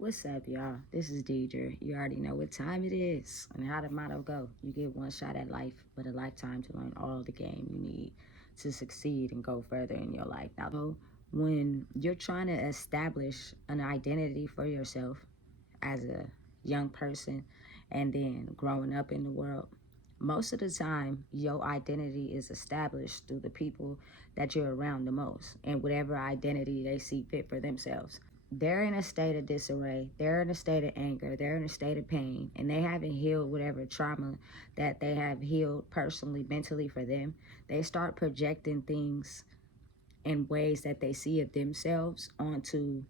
What's up, y'all? This is Deidre. You already know what time it is and how the motto go. You get one shot at life, but a lifetime to learn all the game you need to succeed and go further in your life. Now, when you're trying to establish an identity for yourself as a young person and then growing up in the world, most of the time your identity is established through the people that you're around the most and whatever identity they see fit for themselves. They're in a state of disarray, they're in a state of anger, they're in a state of pain, and they haven't healed whatever trauma that they have healed personally, mentally for them. They start projecting things in ways that they see of themselves onto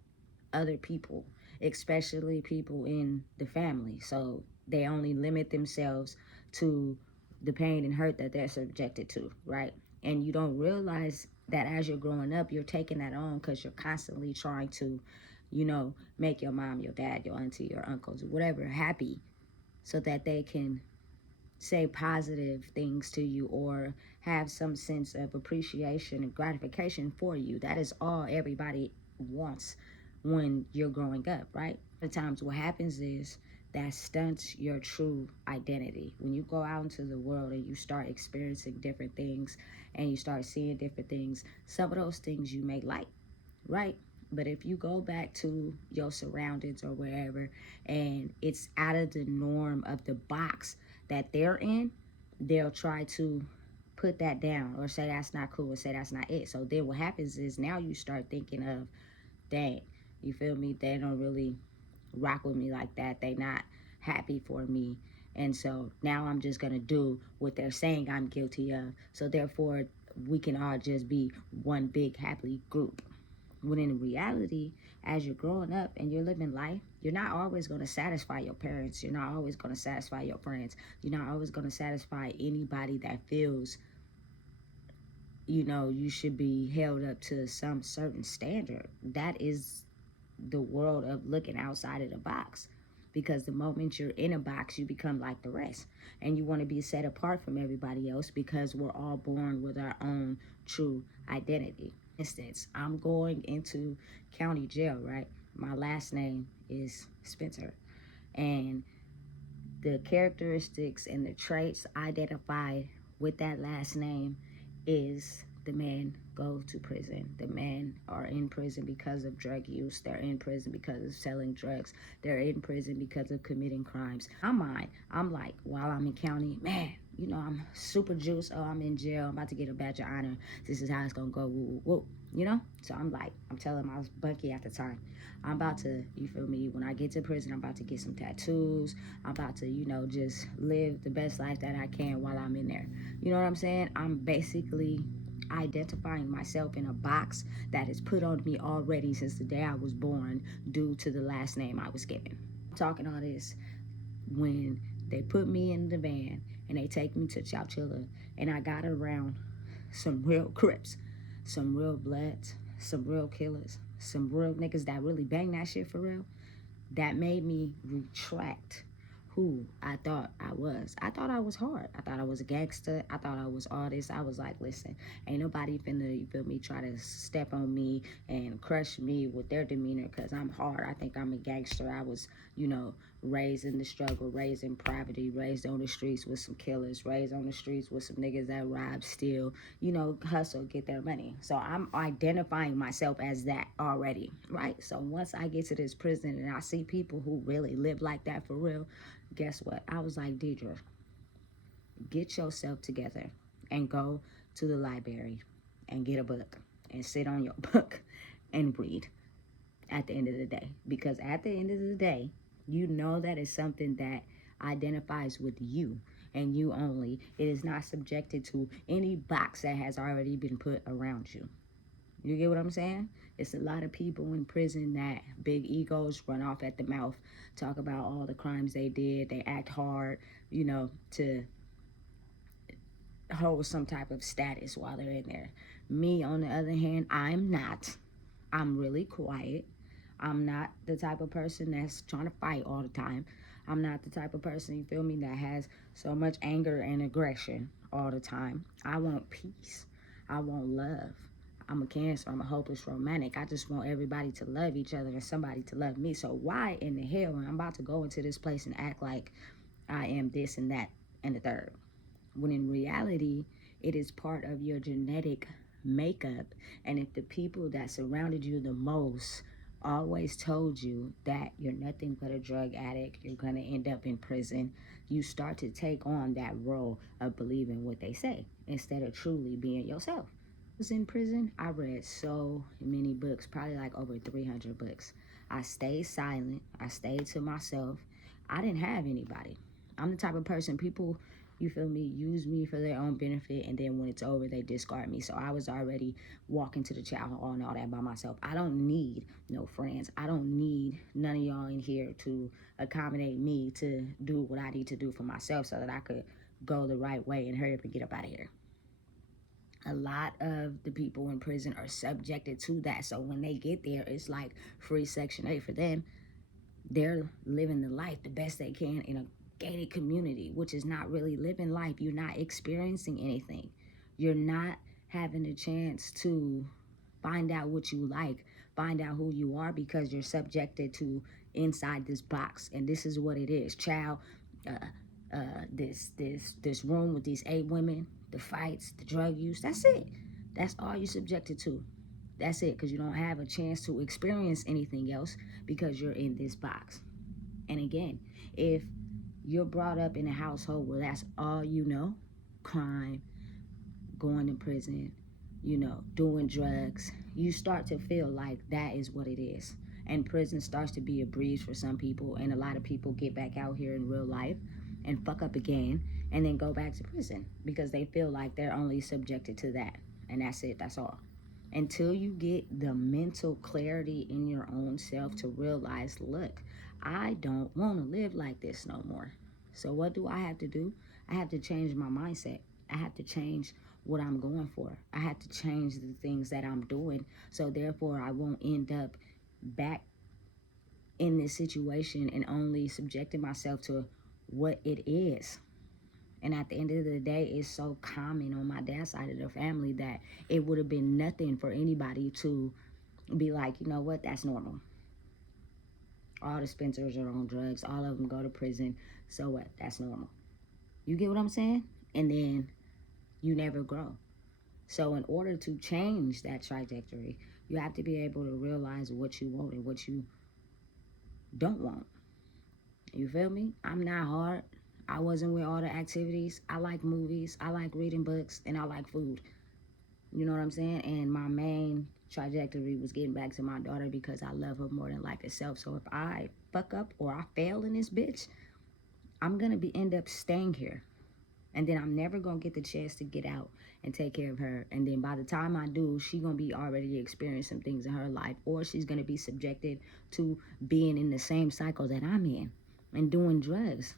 other people, especially people in the family. So they only limit themselves to the pain and hurt that they're subjected to, right? And you don't realize that as you're growing up, you're taking that on because you're constantly trying to, make your mom, your dad, your auntie, your uncles, whatever, happy so that they can say positive things to you or have some sense of appreciation and gratification for you. That is all everybody wants when you're growing up, right? At times what happens is that stunts your true identity. When you go out into the world and you start experiencing different things and you start seeing different things, some of those things you may like, right? But if you go back to your surroundings or wherever and it's out of the norm of the box that they're in, they'll try to put that down or say that's not cool or say that's not it. So then what happens is now you start thinking of, dang, you feel me? They don't really rock with me like that. They not happy for me. And so now I'm just going to do what they're saying I'm guilty of. So therefore, we can all just be one big happy group. When in reality, as you're growing up and you're living life, you're not always going to satisfy your parents. You're not always going to satisfy your friends. You're not always going to satisfy anybody that feels, you should be held up to some certain standard. That is the world of looking outside of the box. Because the moment you're in a box, you become like the rest. And you want to be set apart from everybody else because we're all born with our own true identity. For instance, I'm going into county jail, right? My last name is Spencer. And the characteristics and the traits identified with that last name is the men go to prison. The men are in prison because of drug use. They're in prison because of selling drugs. They're in prison because of committing crimes. I'm like, while I'm in county, man, I'm super juiced. Oh, I'm in jail. I'm about to get a badge of honor. This is how it's going to go. Woo, woo, woo. So I'm telling my bunkie at the time, I'm about to, you feel me, when I get to prison, I'm about to get some tattoos. I'm about to, just live the best life that I can while I'm in there. You know what I'm saying? I'm basically identifying myself in a box that is put on me already since the day I was born due to the last name I was given. I'm talking all this when they put me in the van and they take me to Chowchilla and I got around some real Crips, some real Bloods, some real killers, some real niggas that really bang that shit for real. That made me retract who I thought I was. I thought I was hard. I thought I was a gangster. I thought I was all this. I was like, listen, ain't nobody finna, you feel me, try to step on me and crush me with their demeanor because I'm hard. I think I'm a gangster. I was, raised in the struggle, raised in poverty, raised on the streets with some killers, raised on the streets with some niggas that rob, steal, hustle, get their money. So I'm identifying myself as that already, right? So once I get to this prison and I see people who really live like that for real, guess what? I was like, Deidre, get yourself together and go to the library and get a book and sit on your book and read at the end of the day. Because at the end of the day, you know that is something that identifies with you and you only. It is not subjected to any box that has already been put around you. You get what I'm saying? It's a lot of people in prison that big egos run off at the mouth, talk about all the crimes they did. They act hard, to hold some type of status while they're in there. Me, on the other hand, I'm not. I'm really quiet. I'm not the type of person that's trying to fight all the time. I'm not the type of person, you feel me, that has so much anger and aggression all the time. I want peace. I want love. I'm a Cancer. I'm a hopeless romantic. I just want everybody to love each other and somebody to love me. So why in the hell when I'm about to go into this place and act like I am this and that and the third? When in reality, it is part of your genetic makeup. And if the people that surrounded you the most always told you that you're nothing but a drug addict, you're going to end up in prison, you start to take on that role of believing what they say instead of truly being yourself. Was in prison, I read so many books, probably like over 300 books. I stayed silent. I stayed to myself. I didn't have anybody. I'm the type of person people, you feel me, use me for their own benefit, and then when it's over, they discard me. So I was already walking to the child hall and all that by myself. I don't need no friends. I don't need none of y'all in here to accommodate me to do what I need to do for myself so that I could go the right way and hurry up and get up out of here. A lot of the people in prison are subjected to that. So when they get there, it's like free Section 8 for them. They're living the life the best they can in a gated community, which is not really living life. You're not experiencing anything. You're not having a chance to find out what you like, find out who you are, because you're subjected to inside this box. And this is what it is. Child, this room with these 8 women, the fights, the drug use, that's it. That's all you're subjected to. That's it, because you don't have a chance to experience anything else because you're in this box. And again, if you're brought up in a household where that's all you know, crime, going to prison, doing drugs, you start to feel like that is what it is. And prison starts to be a breeze for some people, and a lot of people get back out here in real life and fuck up again and then go back to prison because they feel like they're only subjected to that. And that's it, that's all. Until you get the mental clarity in your own self to realize, look, I don't want to live like this no more. So what do I have to do? I have to change my mindset. I have to change what I'm going for. I have to change the things that I'm doing. So therefore, I won't end up back in this situation and only subjecting myself to what it is. And at the end of the day, it's so common on my dad's side of the family that it would have been nothing for anybody to be like, you know what, that's normal. All the Spencers are on drugs. All of them go to prison. So what? That's normal. You get what I'm saying? And then you never grow. So in order to change that trajectory, you have to be able to realize what you want and what you don't want. You feel me? I'm not hard. I wasn't with all the activities. I like movies. I like reading books. And I like food. You know what I'm saying? And my main trajectory was getting back to my daughter because I love her more than life itself. So if I fuck up or I fail in this bitch, I'm going to end up staying here. And then I'm never going to get the chance to get out and take care of her. And then by the time I do, she's going to be already experiencing some things in her life. Or she's going to be subjected to being in the same cycle that I'm in and doing drugs.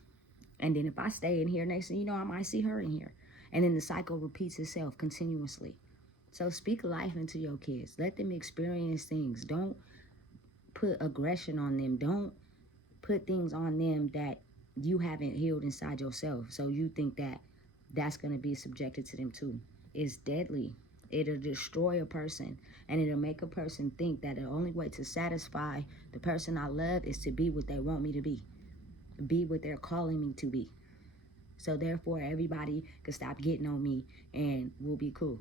And then if I stay in here, next thing you know, I might see her in here. And then the cycle repeats itself continuously. So speak life into your kids. Let them experience things. Don't put aggression on them. Don't put things on them that you haven't healed inside yourself. So you think that that's going to be subjected to them too. It's deadly. It'll destroy a person. And it'll make a person think that the only way to satisfy the person I love is to be what they want me to be. Be what they're calling me to be. So therefore, everybody can stop getting on me and we'll be cool.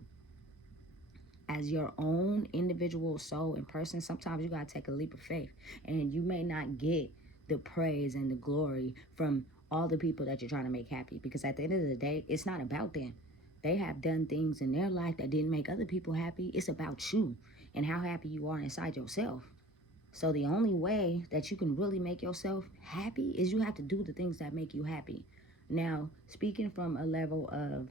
As your own individual soul and person, sometimes you got to take a leap of faith. And you may not get the praise and the glory from all the people that you're trying to make happy. Because at the end of the day, it's not about them. They have done things in their life that didn't make other people happy. It's about you and how happy you are inside yourself. So the only way that you can really make yourself happy is you have to do the things that make you happy. Now, speaking from a level of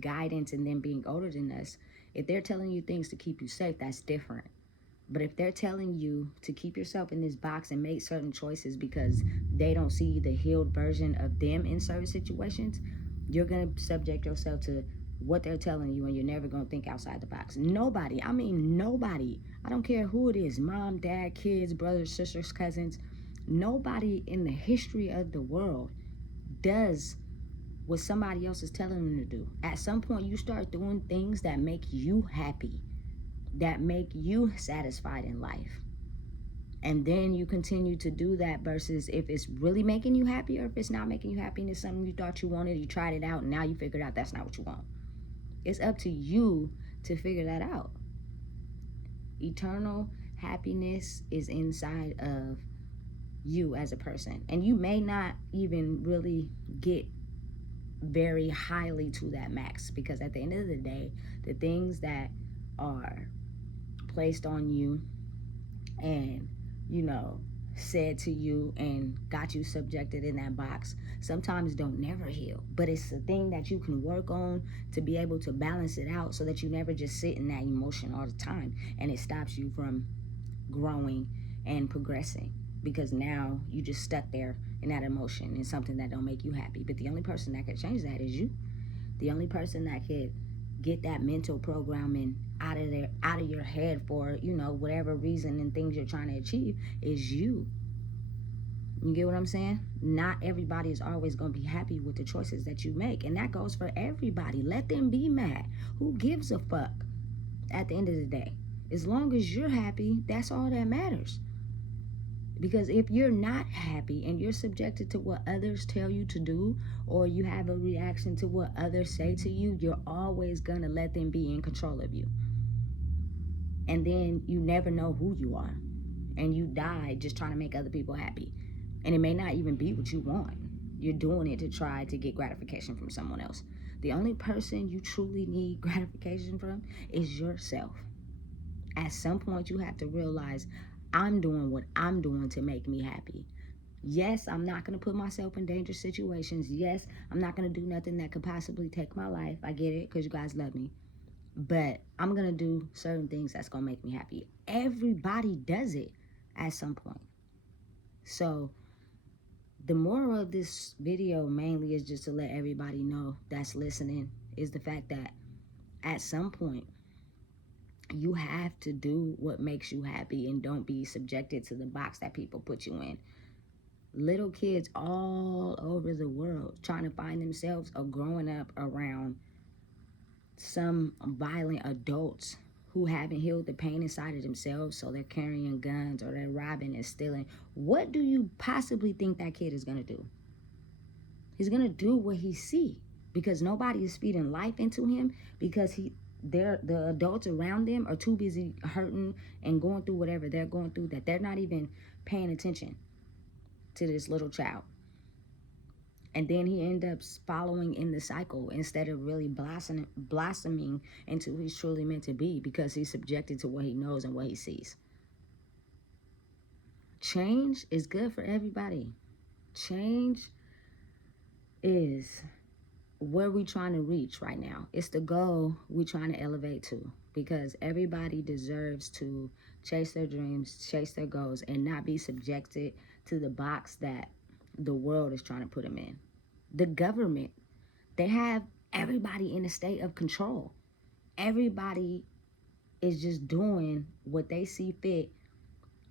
guidance and them being older than us, if they're telling you things to keep you safe, that's different. But if they're telling you to keep yourself in this box and make certain choices because they don't see the healed version of them in certain situations, you're going to subject yourself to what they're telling you and you're never going to think outside the box. Nobody, I mean nobody, I don't care who it is, mom, dad, kids, brothers, sisters, cousins, nobody in the history of the world does what somebody else is telling them to do. At some point, you start doing things that make you happy. that make you satisfied in life. And then you continue to do that, versus if it's really making you happy or if it's not making you happy and it's something you thought you wanted, you tried it out, and now you figured out that's not what you want. It's up to you to figure that out. Eternal happiness is inside of you as a person. And you may not even really get very highly to that max, because at the end of the day, the things that are placed on you and, you know, said to you and got you subjected in that box sometimes don't never heal. But it's a thing that you can work on to be able to balance it out, so that you never just sit in that emotion all the time, and it stops you from growing and progressing, because now you just stuck there in that emotion and something that don't make you happy. But the only person that could change that is you. The only person that could get that mental programming out of your head for, you know, whatever reason and things you're trying to achieve is you. You get what I'm saying? Not everybody is always going to be happy with the choices that you make, and that goes for everybody. Let them be mad. Who gives a fuck at the end of the day? As long as you're happy, that's all that matters. Because if you're not happy and you're subjected to what others tell you to do, or you have a reaction to what others say to you, you're always going to let them be in control of you. And then you never know who you are. And you die just trying to make other people happy. And it may not even be what you want. You're doing it to try to get gratification from someone else. The only person you truly need gratification from is yourself. At some point, you have to realize, I'm doing what I'm doing to make me happy. Yes, I'm not going to put myself in dangerous situations. Yes, I'm not going to do nothing that could possibly take my life. I get it, because you guys love me. But I'm going to do certain things that's going to make me happy. Everybody does it at some point. So the moral of this video mainly is just to let everybody know that's listening, is the fact that at some point, you have to do what makes you happy and don't be subjected to the box that people put you in. Little kids all over the world trying to find themselves or growing up around some violent adults who haven't healed the pain inside of themselves, so they're carrying guns or they're robbing and stealing. What do you possibly think that kid is going to do? He's going to do what he see, because nobody is feeding life into him, because the adults around them are too busy hurting and going through whatever they're going through, that they're not even paying attention to this little child. And then he ends up following in the cycle instead of really blossoming into who he's truly meant to be, because he's subjected to what he knows and what he sees. Change is good for everybody. Change is where we trying to reach right now. It's the goal we trying to elevate to, because everybody deserves to chase their dreams, chase their goals, and not be subjected to the box that the world is trying to put them in. The government, they have everybody in a state of control. Everybody is just doing what they see fit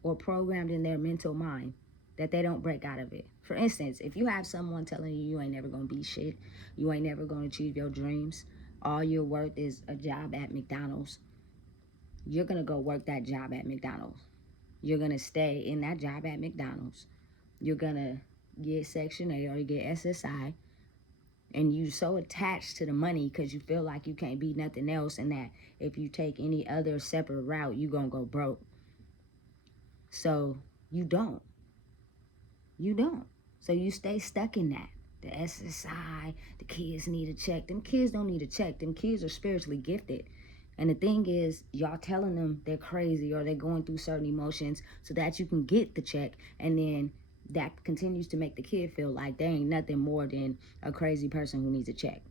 or programmed in their mental mind, that they don't break out of it. For instance, if you have someone telling you you ain't never gonna be shit, you ain't never gonna achieve your dreams, all you're worth is a job at McDonald's, you're gonna go work that job at McDonald's. You're gonna stay in that job at McDonald's. You're gonna get Section 8 or you get SSI, and you so attached to the money because you feel like you can't be nothing else, and that if you take any other separate route, you're gonna go broke. So you don't. So you stay stuck in that. The SSI, the kids need a check. Them kids don't need a check. Them kids are spiritually gifted. And the thing is, y'all telling them they're crazy or they're going through certain emotions so that you can get the check. And then that continues to make the kid feel like they ain't nothing more than a crazy person who needs a check.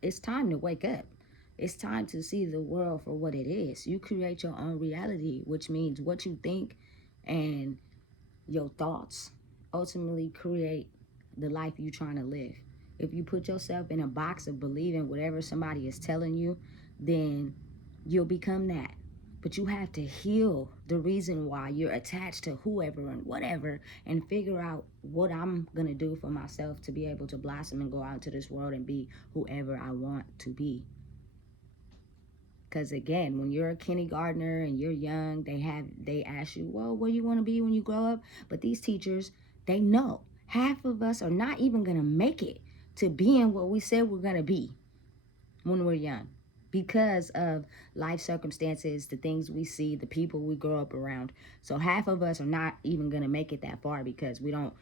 It's time to wake up. It's time to see the world for what it is. You create your own reality, which means what you think and your thoughts ultimately create the life you're trying to live. If you put yourself in a box of believing whatever somebody is telling you, then you'll become that. But you have to heal the reason why you're attached to whoever and whatever, and figure out what I'm going to do for myself to be able to blossom and go out into this world and be whoever I want to be. Because again, when you're a kindergartner and you're young, they ask you, well, what do you want to be when you grow up? But these teachers, they know half of us are not even gonna make it to being what we said we're gonna be when we're young, because of life circumstances, the things we see, the people we grow up around. So half of us are not even gonna make it that far because we don't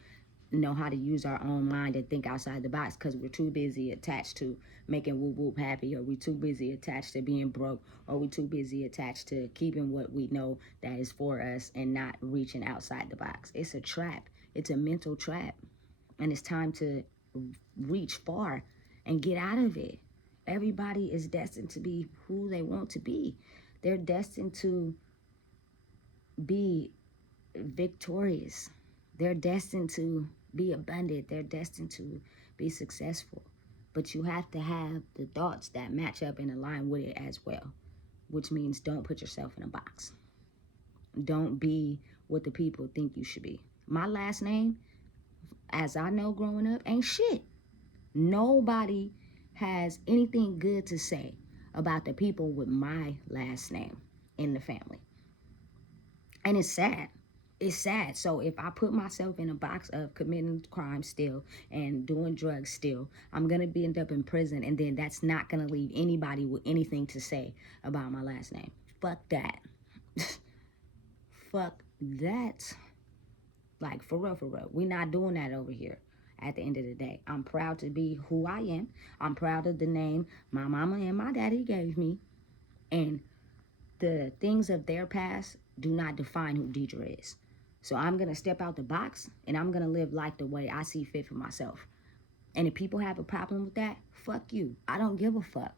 know how to use our own mind and think outside the box, because we're too busy attached to making whoop whoop happy, or we're too busy attached to being broke, or we're too busy attached to keeping what we know that is for us and not reaching outside the box. It's a trap. It's a mental trap. And it's time to reach far and get out of it. Everybody is destined to be who they want to be. They're destined to be victorious. They're destined to be abundant. They're destined to be successful. But you have to have the thoughts that match up and align with it as well, which means don't put yourself in a box. Don't be what the people think you should be. My last name, as I know growing up, ain't shit. Nobody has anything good to say about the people with my last name in the family. And it's sad. It's sad. So if I put myself in a box of committing crime still and doing drugs still, I'm going to be end up in prison, and then that's not going to leave anybody with anything to say about my last name. Fuck that. Fuck that. Like, for real, for real. We're not doing that over here at the end of the day. I'm proud to be who I am. I'm proud of the name my mama and my daddy gave me. And the things of their past do not define who Deidre is. So I'm going to step out the box, and I'm going to live life the way I see fit for myself. And if people have a problem with that, fuck you. I don't give a fuck.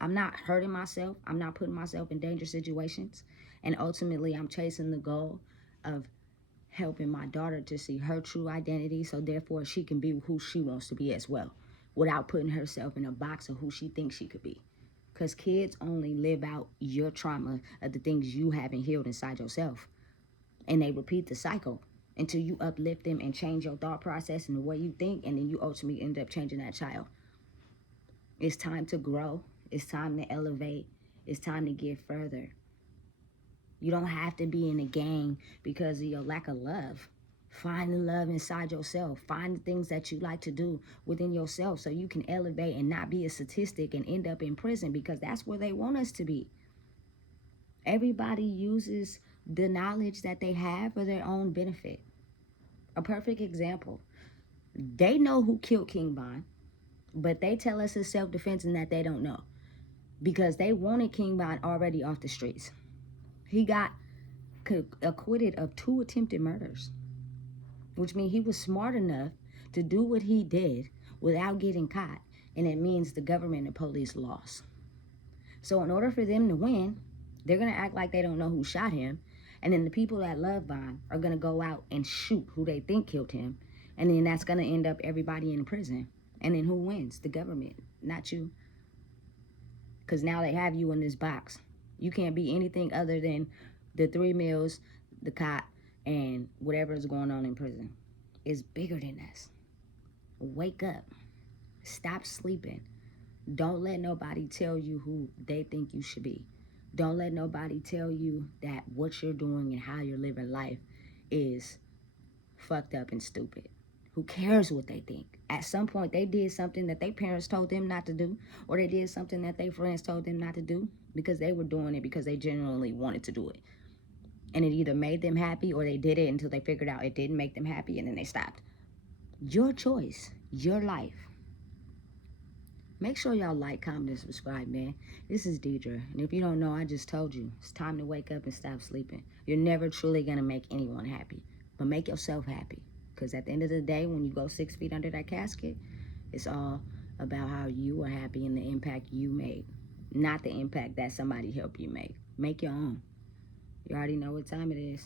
I'm not hurting myself. I'm not putting myself in dangerous situations. And ultimately, I'm chasing the goal of helping my daughter to see her true identity, so therefore she can be who she wants to be as well, without putting herself in a box of who she thinks she could be. Because kids only live out your trauma of the things you haven't healed inside yourself. And they repeat the cycle until you uplift them and change your thought process and the way you think, and then you ultimately end up changing that child. It's time to grow. It's time to elevate. It's time to get further. You don't have to be in a gang because of your lack of love. Find the love inside yourself. Find the things that you like to do within yourself so you can elevate and not be a statistic and end up in prison, because that's where they want us to be. Everybody uses the knowledge that they have for their own benefit. A perfect example. They know who killed King Von, but they tell us it's self-defense and that they don't know, because they wanted King Von already off the streets. He got acquitted of 2 attempted murders, which means he was smart enough to do what he did without getting caught, and it means the government and police lost. So in order for them to win, they're going to act like they don't know who shot him, and then the people that love Von are going to go out and shoot who they think killed him, and then that's going to end up everybody in prison. And then who wins? The government, not you. Because now they have you in this box. You can't be anything other than the 3 meals, the cot, and whatever is going on in prison. It's bigger than us. Wake up. Stop sleeping. Don't let nobody tell you who they think you should be. Don't let nobody tell you that what you're doing and how you're living life is fucked up and stupid. Who cares what they think? At some point, they did something that their parents told them not to do, or they did something that their friends told them not to do, because they were doing it because they genuinely wanted to do it. And it either made them happy, or they did it until they figured out it didn't make them happy, and then they stopped. Your choice, your life. Make sure y'all like, comment, and subscribe, man. This is Deidre, and if you don't know, I just told you, it's time to wake up and stop sleeping. You're never truly gonna make anyone happy, but make yourself happy. Because at the end of the day, when you go 6 feet under that casket, it's all about how you are happy and the impact you made, not the impact that somebody helped you make. Make your own. You already know what time it is.